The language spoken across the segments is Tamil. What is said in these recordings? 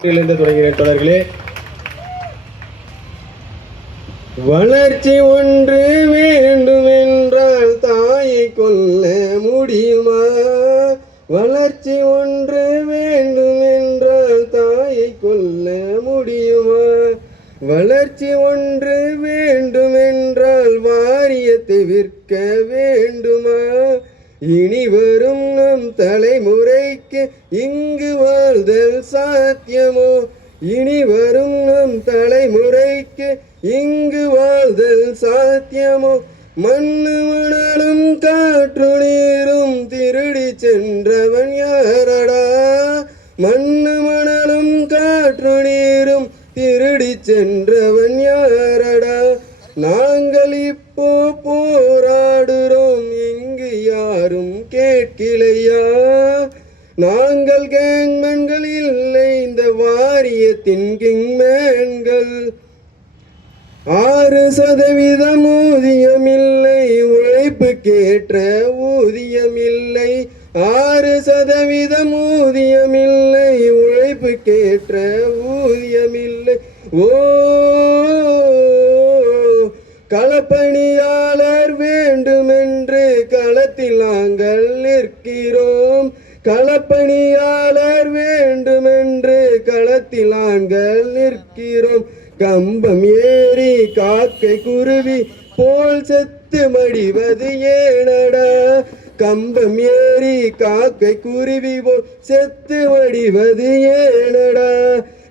தொடங்கினேன் தொடர்களே. வளர்ச்சி ஒன்று வேண்டுமென்றால் தாயை கொல்ல முடியுமா? வளர்ச்சி ஒன்று வேண்டுமென்றால் தாயை கொல்ல முடியுமா? வளர்ச்சி ஒன்று வேண்டுமென்றால் வாரியத்தை விற்க வேண்டுமா? இனி வரும் நம் தலைமுறைக்கு இங்கு வாழ்தல் சாத்தியமோ? இனி வரும் நம் தலைமுறைக்கு இங்கு வாழ்தல் சாத்தியமோ? மண்ணு மணலும் காற்று நீரும் திருடி சென்றவன் யாரடா? மண்ணு மணலும் காற்று நீரும் திருடி சென்றவன் யாரடா? நாங்கள் இப்போ போராடுறோம், இங்கு யாரும் கேட்கலையா? நாங்கள் கேங்மேன்கள் இல்லை, இந்த வாரியத்தின் கிங்மேன்கள். 6% ஊதியமில்லை, உழைப்புக்கேற்ற ஊதியமில்லை. 6% ஊதியமில்லை, உழைப்புக்கேற்ற ஊதியமில்லை. ஓ, களப்பணியாளர் வேண்டுமென்று களத்தில் நாங்கள் நிற்கிறோம். களப்பணியாளர் வேண்டுமென்று களத்தில் நாங்கள் நிற்கிறோம். கம்பம் ஏறி காக்கை குருவி போல் செத்து மடிவது ஏனடா? கம்பம் ஏறி காக்கை குருவி போல் செத்து மடிவது ஏனடா?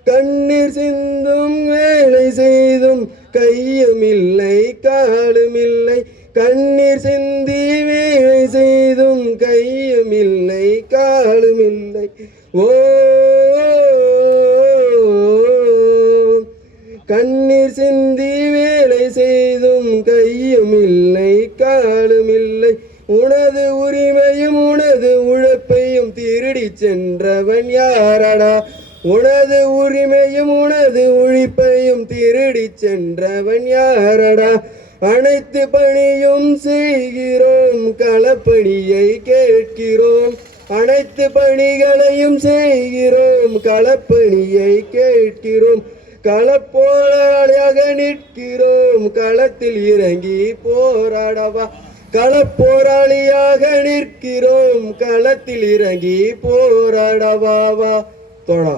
கண்ணீர் சிந்தும் வேலை செய்தும் கையுமில்லை காலுமில்லை. கண்ணீர் சிந்தி வேலை செய்தும் கையுமில்லை காலுமில்லை. ஓ, கண்ணீர் சிந்தி வேலை செய்தும் கையுமில்லை காலுமில்லை. உனது உரிமையும் உனது உழைப்பையும் திருடி சென்றவன் யாரடா? உனது உரிமையும் உனது உழைப்பையும் திருடி சென்றவன் யாரடா? அனைத்து பணியும் செய்கிறோம், களப்பணியை கேட்கிறோம். அனைத்து பணிகளையும் செய்கிறோம், களப்பணியை கேட்கிறோம். களப்போராளியாக நிற்கிறோம், களத்தில் இறங்கி போராடவா? களப்போராளியாக நிற்கிறோம், களத்தில் இறங்கி போராடவா? தோழா.